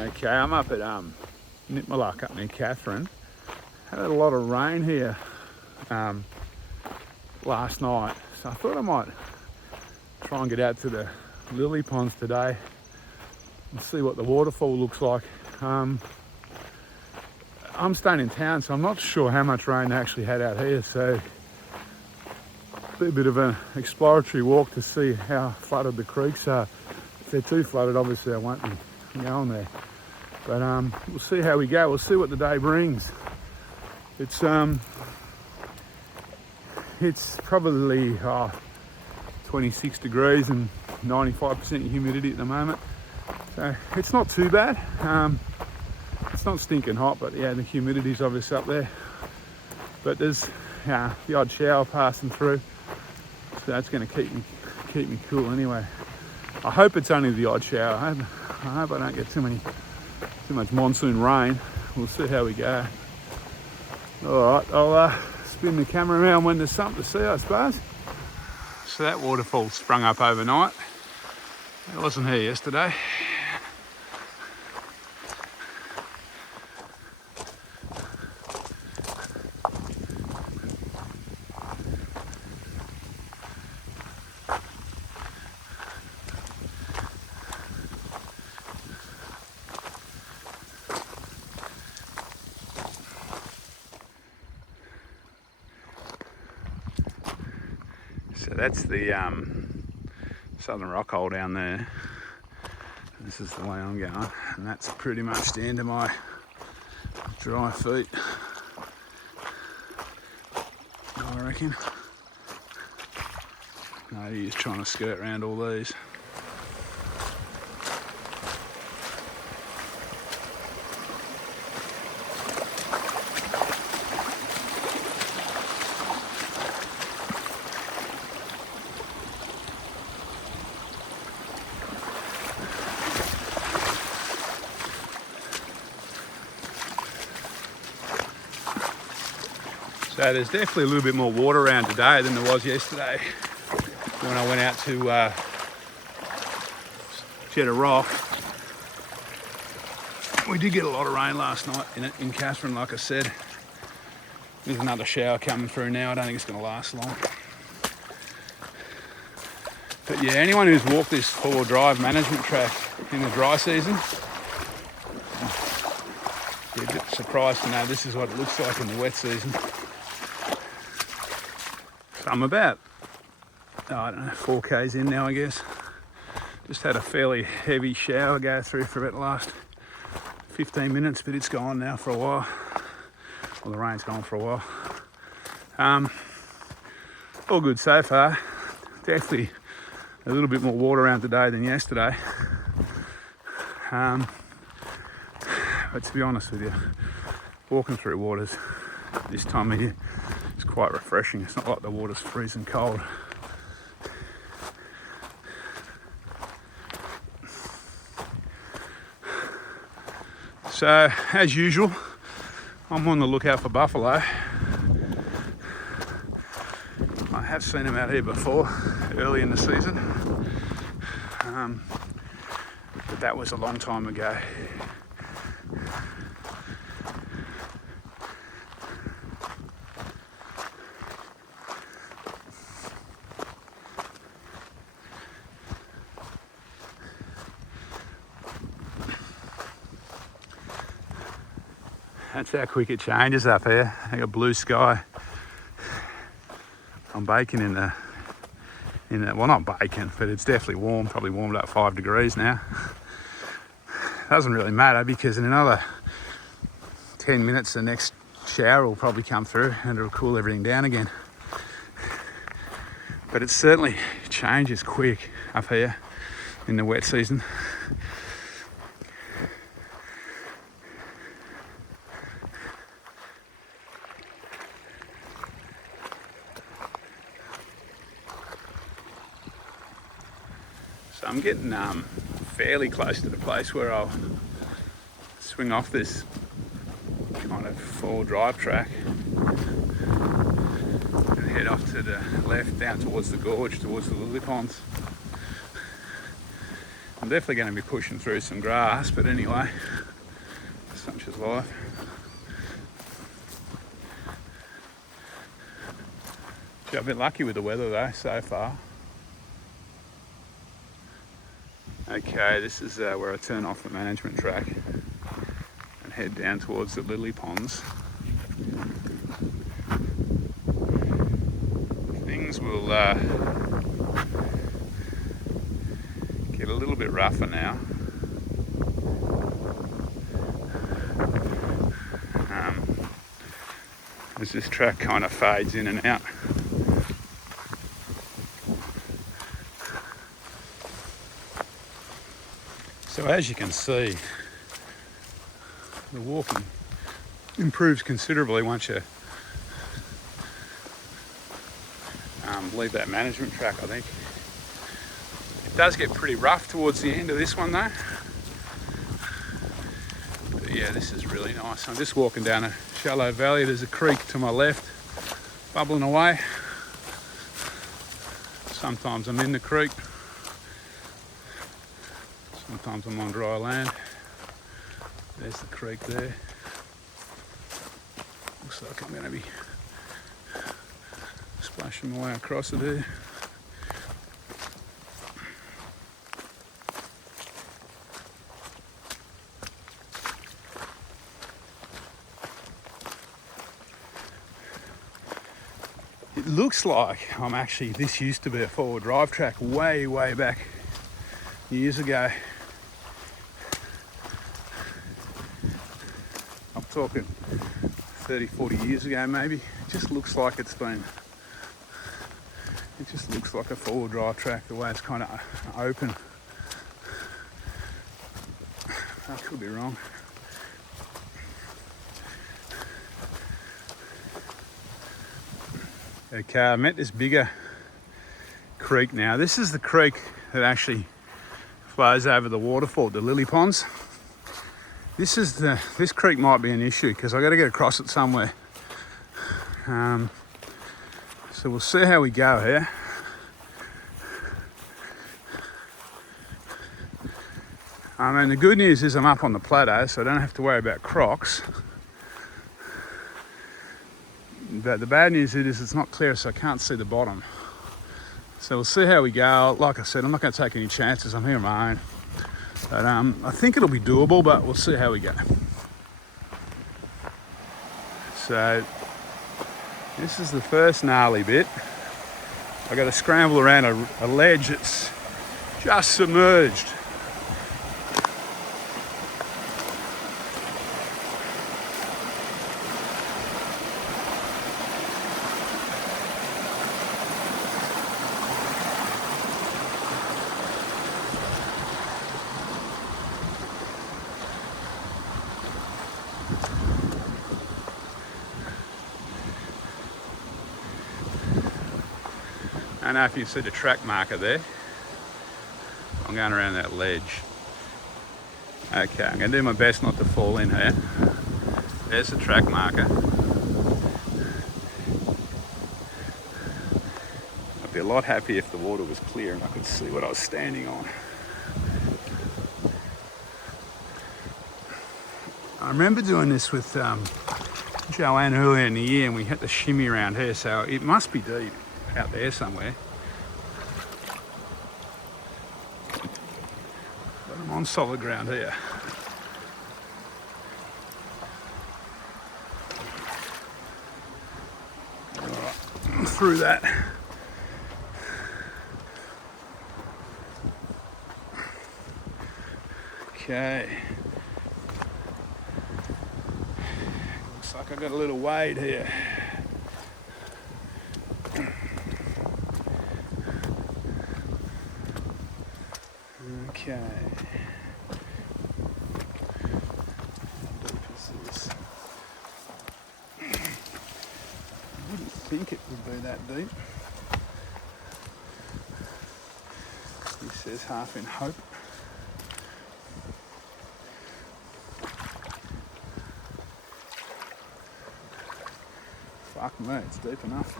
Okay, I'm up at Nitmaluk up near Catherine. Had a lot of rain here last night, so I thought I might try and get out to the lily ponds today and see what the waterfall looks like. I'm staying in town, so I'm not sure how much rain they actually had out here, so it'll be a bit of an exploratory walk to see how flooded the creeks are. If they're too flooded, obviously I won't be going there. But we'll see how we go. We'll see what the day brings. It's probably 26 degrees and 95% humidity at the moment. So it's not too bad. It's not stinking hot, but yeah, the humidity's obviously up there. But there's the odd shower passing through, so that's going to keep me cool anyway. I hope it's only the odd shower. I hope I don't get too much monsoon rain. We'll see how we go. All right, I'll spin the camera around when there's something to see, I suppose. So that waterfall sprung up overnight. It wasn't here yesterday. So that's the Southern Rock Hole down there. This is the way I'm going, and that's pretty much the end of my dry feet, I reckon. No use trying to skirt around all these. So there's definitely a little bit more water around today than there was yesterday when I went out to Jeddah Rock. We did get a lot of rain last night in Catherine, like I said. There's another shower coming through now. I don't think it's going to last long. But yeah, anyone who's walked this four-wheel drive management track in the dry season, be a bit surprised to know this is what it looks like in the wet season. So I'm about, I don't know, 4 k's in now, I guess. Just had a fairly heavy shower go through for about the last 15 minutes, but it's gone now for a while. Well, the rain's gone for a while. All good so far. Definitely a little bit more water around today than yesterday. But to be honest with you, walking through waters this time of year is quite refreshing. It's not like the water's freezing cold. So, as usual, I'm on the lookout for buffalo. I have seen them out here before, early in the season. But that was a long time ago. That's how quick it changes up here. I got blue sky. I'm baking in the, well, not baking, but it's definitely warm, probably warmed up 5 degrees now. Doesn't really matter because in another 10 minutes the next shower will probably come through and it'll cool everything down again. But it certainly changes quick up here in the wet season. So I'm getting fairly close to the place where I'll swing off this kind of four-wheel drive track and head off to the left down towards the gorge, towards the lily ponds. I'm definitely going to be pushing through some grass, but anyway, such is life. Gee, I've been lucky with the weather though so far. Okay, this is where I turn off the management track and head down towards the lily ponds. Things will get a little bit rougher now. As this track kind of fades in and out. So as you can see, the walking improves considerably once you leave that management track, I think. It does get pretty rough towards the end of this one though. But yeah, this is really nice. I'm just walking down a shallow valley. There's a creek to my left, bubbling away. Sometimes I'm in the creek. Sometimes I'm on dry land. There's the creek there. Looks like I'm going to be splashing my way across it there. It looks like this used to be a four-wheel drive track way back years ago. I'm talking 30, 40 years ago maybe. It just looks like it just looks like a four-wheel drive track, the way it's kind of open. I could be wrong. Okay, I met this bigger creek now. This is the creek that actually flows over the waterfall, the lily ponds. This creek might be an issue because I got to get across it somewhere. So we'll see how we go here. I mean, the good news is I'm up on the plateau, so I don't have to worry about crocs. But the bad news is it's not clear, so I can't see the bottom. So we'll see how we go. Like I said, I'm not going to take any chances. I'm here on my own. But I think it'll be doable, but we'll see how we go. So this is the first gnarly bit. I got to scramble around a ledge that's just submerged. I don't know if you see the track marker there. I'm going around that ledge. Okay, I'm going to do my best not to fall in here. There's the track marker. I'd be a lot happier if the water was clear and I could see what I was standing on. I remember doing this with Joanne earlier in the year, and we had to shimmy around here, so it must be deep out there somewhere. But I'm on solid ground here. Alright, through that. Okay. Looks like I got a little wade here. Okay. How deep is this? I wouldn't think it would be that deep. He says half in hope. Fuck me, it's deep enough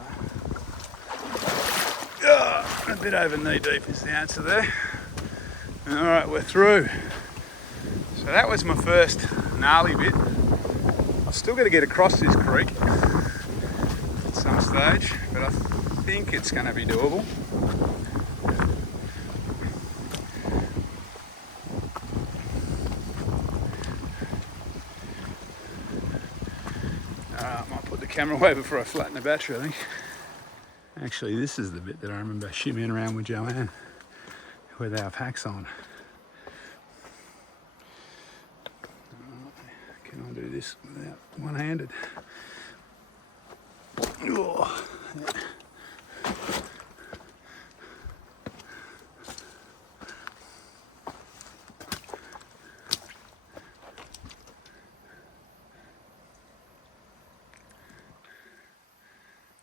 though. A bit over knee deep is the answer there. All right, we're through. So that was my first gnarly bit. I've still got to get across this creek at some stage, but I think it's going to be doable. I might put the camera away before I flatten the battery, I think. Actually, this is the bit that I remember shimmying around with Joanne with our packs on. Can I do this without one-handed? Oh, yeah.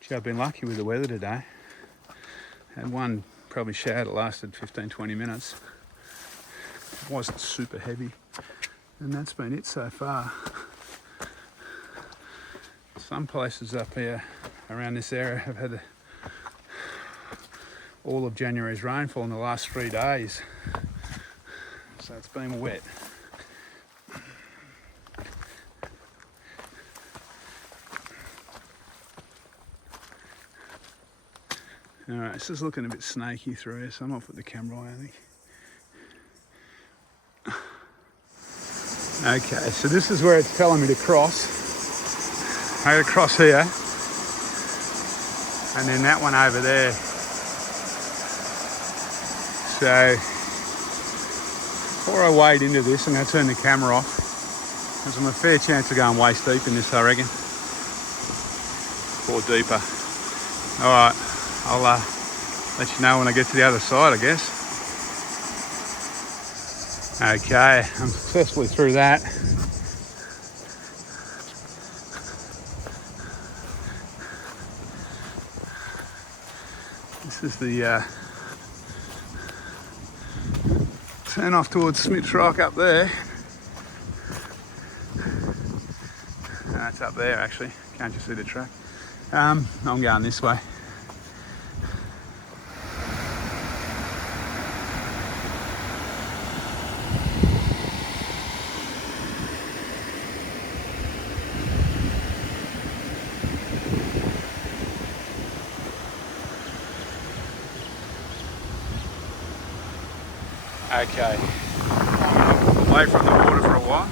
Gee, I've been lucky with the weather today. Had one probably shower that lasted 15-20 minutes. It wasn't super heavy, and that's been it so far. Some places up here around this area have had all of January's rainfall in the last 3 days, so it's been wet. Alright, this is looking a bit snaky through here, so I might put the camera away, I think. Okay, so this is where it's telling me to cross. I gotta cross here, and then that one over there. So, before I wade into this, I'm gonna turn the camera off, because I'm a fair chance of going waist deep in this, I reckon. Or deeper. Alright, I'll let you know when I get to the other side, I guess. Okay, I'm successfully through that. This is the turn off towards Smith's Rock up there. It's up there actually, can't you see the track? I'm going this way. Okay, away from the water for a while.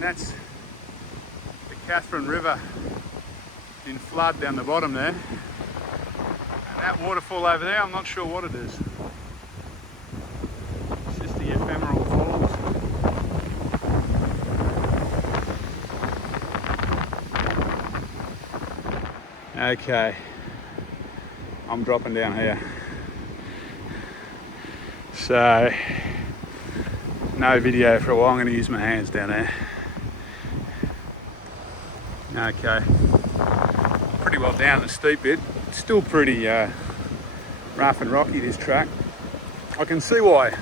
That's the Catherine River in flood down the bottom there. And that waterfall over there, I'm not sure what it is. It's just the ephemeral falls. Okay, I'm dropping down here. So, no video for a while, I'm going to use my hands down there. Okay, pretty well down the steep bit. It's still pretty rough and rocky, this track. I can see why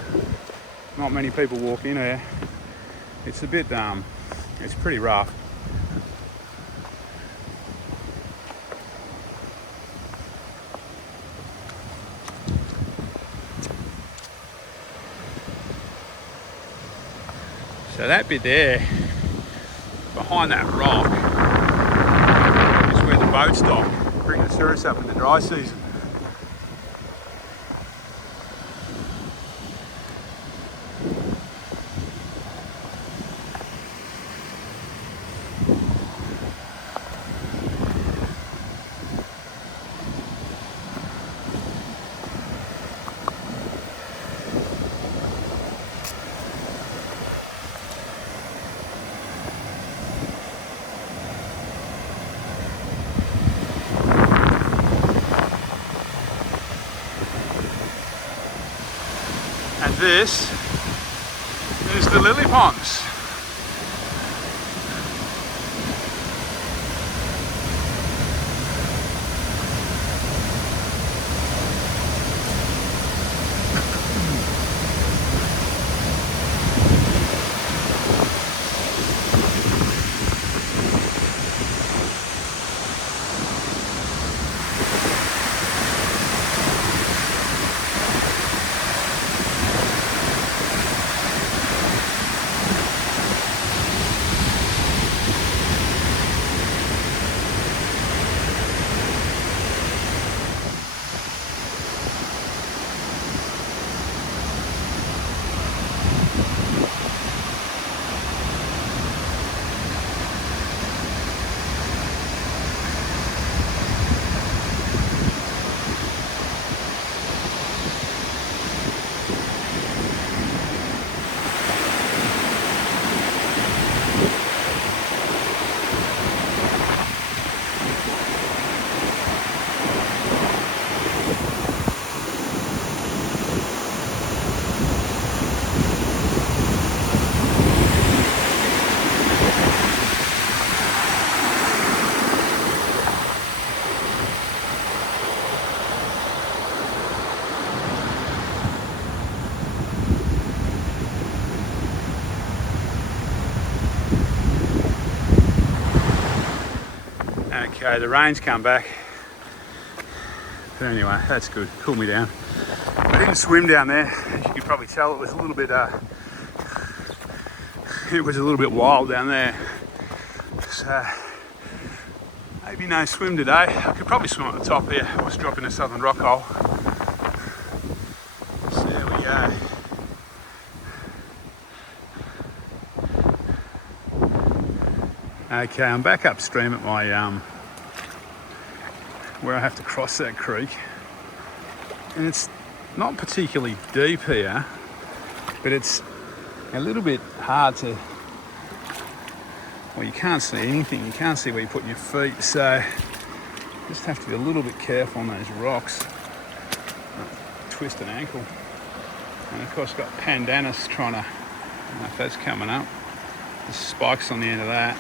not many people walk in here. It's a bit, it's pretty rough. So that bit there, behind that rock, is where the boats dock, bring the tourists up in the dry season. And this is the lily ponds. Okay, the rain's come back. But anyway, that's good. Cooled me down. I didn't swim down there. As you could probably tell, it was a little bit wild down there. So maybe no swim today. I could probably swim at the top here. I was dropping a southern rock hole. So there we go. Okay, I'm back upstream at my where I have to cross that creek, and it's not particularly deep here, but it's a little bit hard to, well, you can't see anything, you can't see where you're putting your feet, so you just have to be a little bit careful on those rocks. Twist an ankle. And of course got pandanus trying to, I don't know if that's coming up. There's spikes on the end of that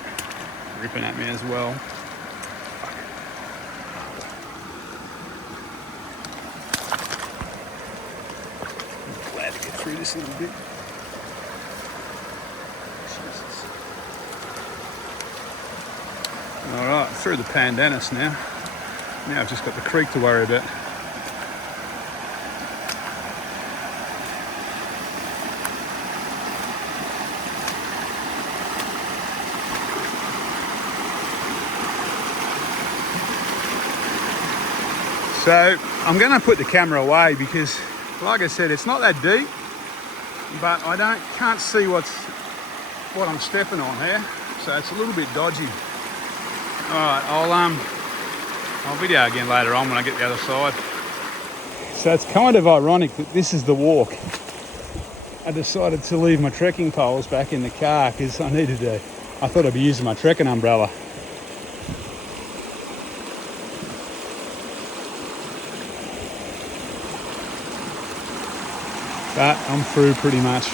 ripping at me as well. Through this a little bit. Jesus. All right, through the pandanus now. Now I've just got the creek to worry about. So I'm going to put the camera away because, like I said, it's not that deep. But I can't see what I'm stepping on here, so it's a little bit dodgy. All right, I'll video again later on when I get the other side. So it's kind of ironic that this is the walk. I decided to leave my trekking poles back in the car because I thought I'd be using my trekking umbrella. But I'm through pretty much.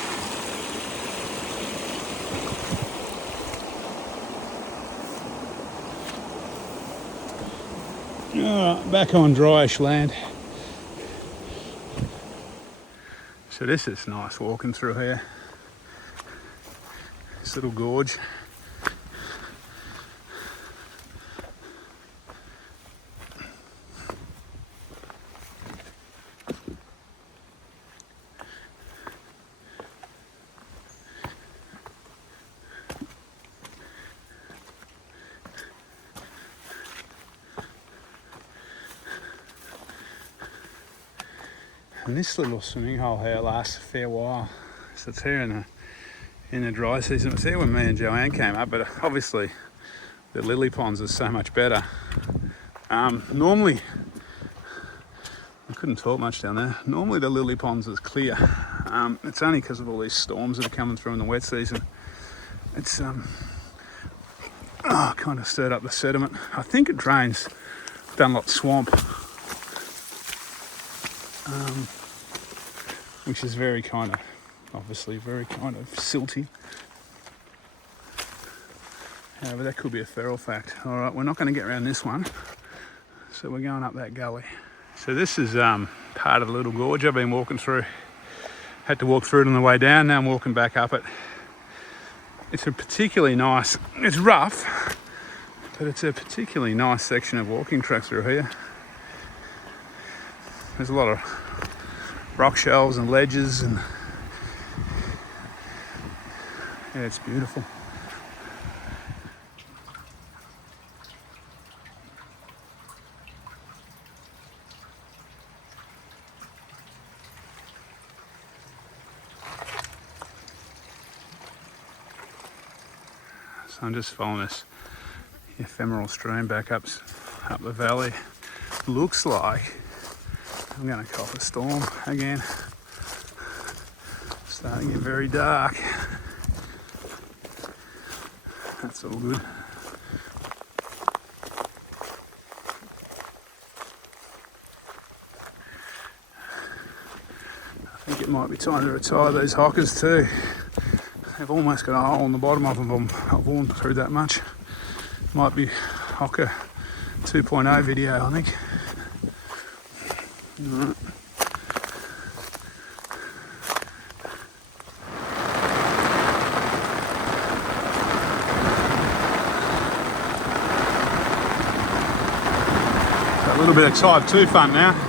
Alright, back on dryish land. So this is nice walking through here. This little gorge. And this little swimming hole here lasts a fair while. So it's here in the dry season. It was here when me and Joanne came up, but obviously the lily ponds are so much better. Normally, I couldn't talk much down there. Normally the lily ponds is clear. It's only because of all these storms that are coming through in the wet season. It's kind of stirred up the sediment. I think it drains Dunlop Swamp, which is obviously very kind of silty. But that could be a feral fact. All right, we're not going to get around this one, so we're going up that gully. So this is part of the little gorge I've been walking through. Had to walk through it on the way down. Now I'm walking back up it. It's a particularly nice, it's rough, but it's a particularly nice section of walking track through here. There's a lot of rock shelves and ledges, and yeah, it's beautiful. So I'm just following this ephemeral stream back up the valley. Looks like I'm going to cop a storm again. Starting to get very dark. That's all good. I think it might be time to retire these hockers too. They've almost got a hole in the bottom of them. I've worn through that much. Might be Hocker 2.0 video, I think. All right. A little bit of type 2 fun now.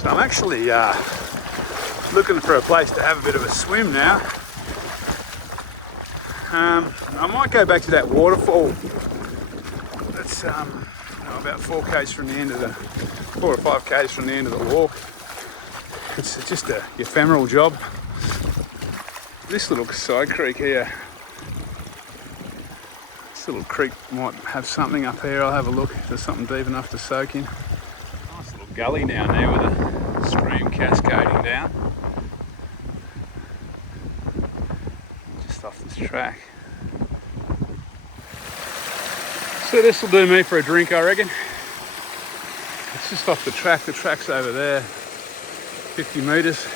So I'm actually looking for a place to have a bit of a swim now. I might go back to that waterfall. That's about 4 k's from the end of 4 or 5 k's from the end of the walk. It's just a ephemeral job. This little side creek here, this little creek might have something up here. I'll have a look if there's something deep enough to soak in. Nice little gully down there with a stream cascading down. Just off this track. So this will do me for a drink, I reckon. It's just off the track. The track's over there, 50 metres.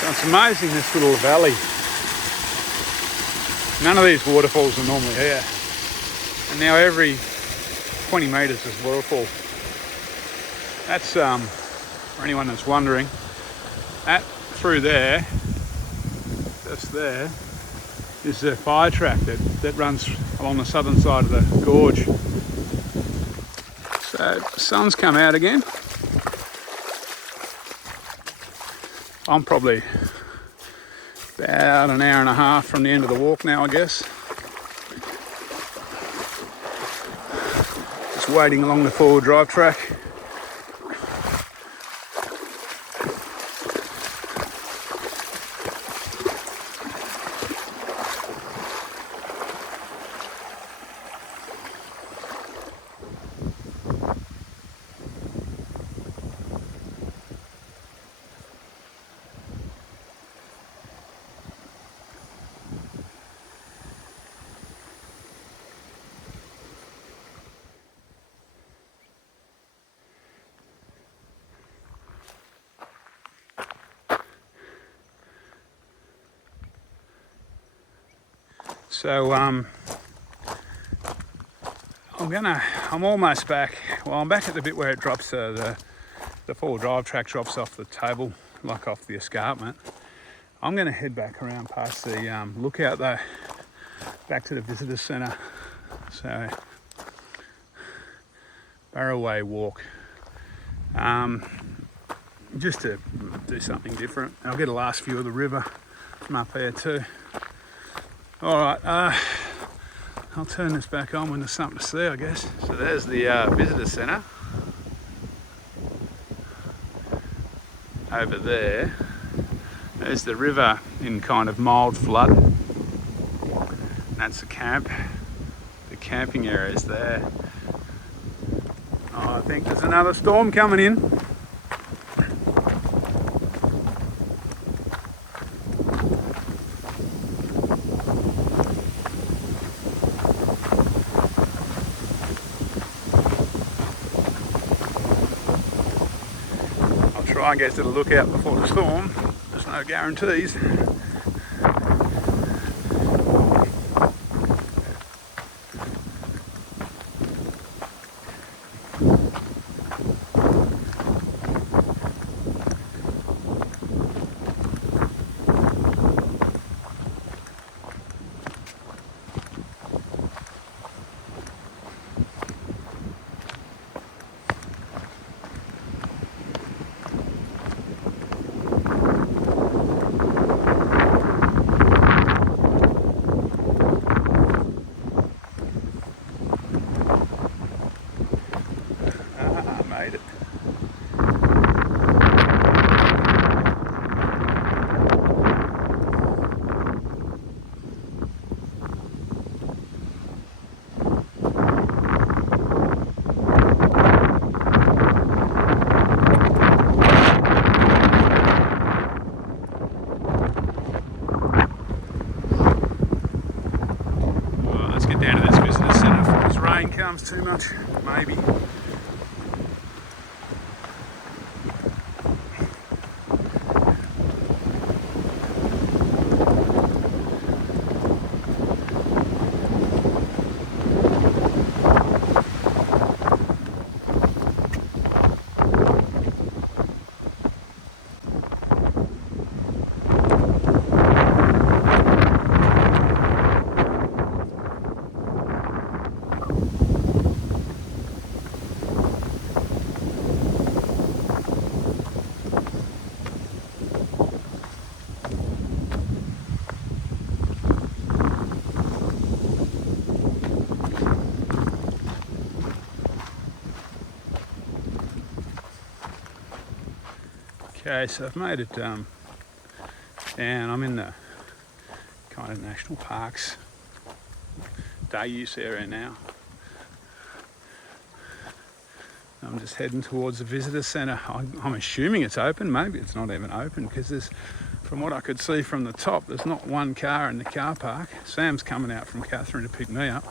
So it's amazing, this little valley. None of these waterfalls are normally here. And now every 20 metres is waterfall. That's, for anyone that's wondering, that through there, just there, is the fire track that runs along the southern side of the gorge. So the sun's come out again. I'm probably about an hour and a half from the end of the walk now, I guess. Just wading along the four-wheel drive track. So I'm almost back. Well, I'm back at the bit where it drops, the four-wheel drive track drops off the table, like off the escarpment. I'm going to head back around past the lookout though, back to the visitor centre. So, Barroway walk. Just to do something different. I'll get a last view of the river from up here too. Alright, I'll turn this back on when there's something to see, I guess. So there's the visitor centre. Over there, there's the river in kind of mild flood. That's the camp. The camping area is there. Oh, I think there's another storm coming in. I'll try and get to the lookout before the storm. There's no guarantees. Comes too much, maybe. Okay, so I've made it down. I'm in the kind of national parks day use area now. I'm just heading towards the visitor centre. I'm assuming it's open. Maybe it's not even open because there's, from what I could see from the top, there's not one car in the car park. Sam's coming out from Catherine to pick me up.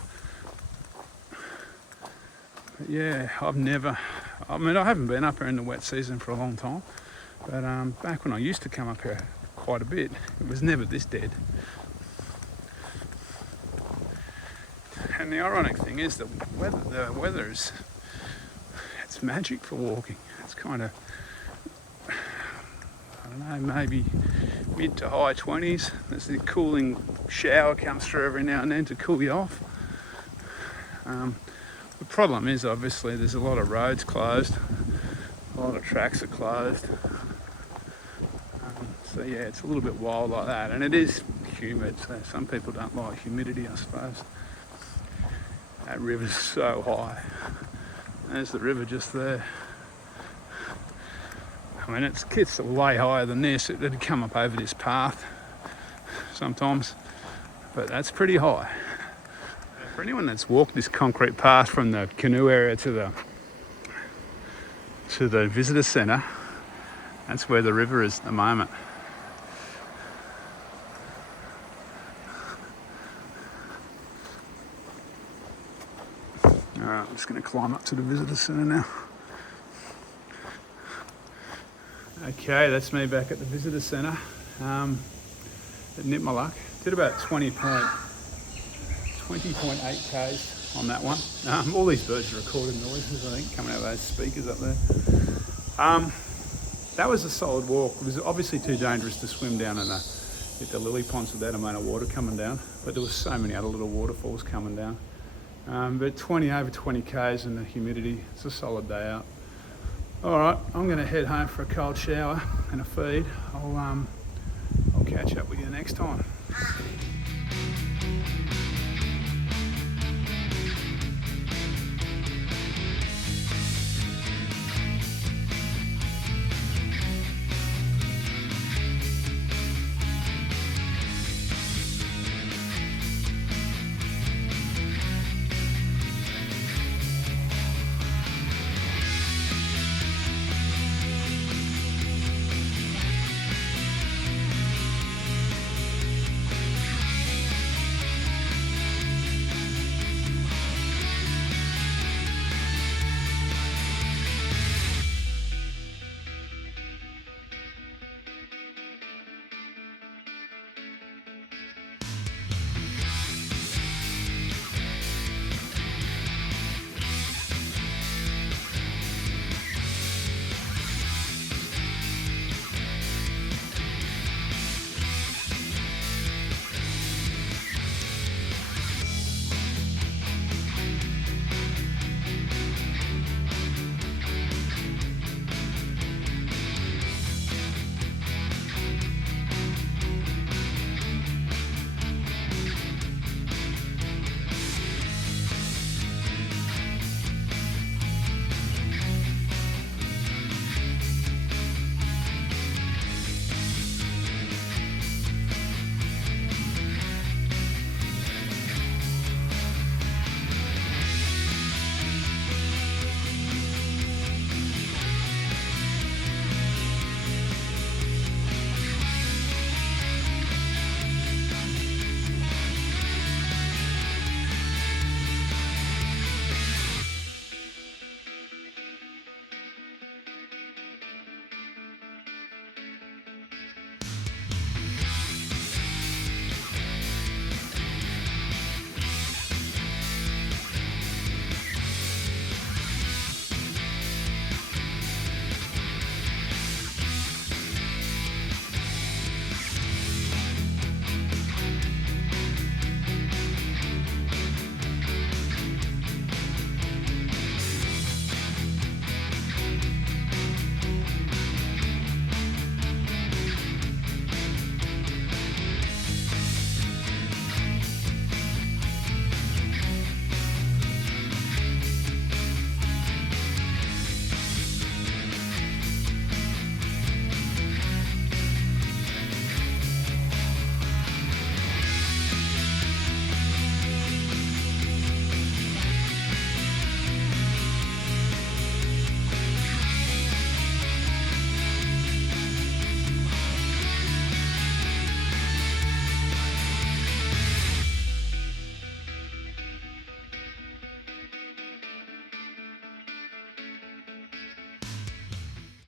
But yeah, I haven't been up here in the wet season for a long time. But back when I used to come up here quite a bit, it was never this dead. And the ironic thing is the weather is, it's magic for walking. It's kind of, I don't know, maybe mid to high 20s. There's the cooling shower comes through every now and then to cool you off. The problem is obviously there's a lot of roads closed, a lot of tracks are closed. So yeah, it's a little bit wild like that, and it is humid, so some people don't like humidity, I suppose. That river's so high. There's the river just there. I mean, it's way higher than this. It'd come up over this path sometimes, but that's pretty high. For anyone that's walked this concrete path from the canoe area to the visitor centre, that's where the river is at the moment. Alright, I'm just going to climb up to the visitor centre now. Okay, that's me back at the visitor centre at Nipmuc. Did about 20.5 20.8 k's on that one. All these birds are recording noises, I think, coming out of those speakers up there. That was a solid walk. It was obviously too dangerous to swim down and hit the lily ponds with that amount of water coming down, but there was so many other little waterfalls coming down. But over 20 k's and the humidity, it's a solid day out. All right, I'm going to head home for a cold shower and a feed. I'll catch up with you next time.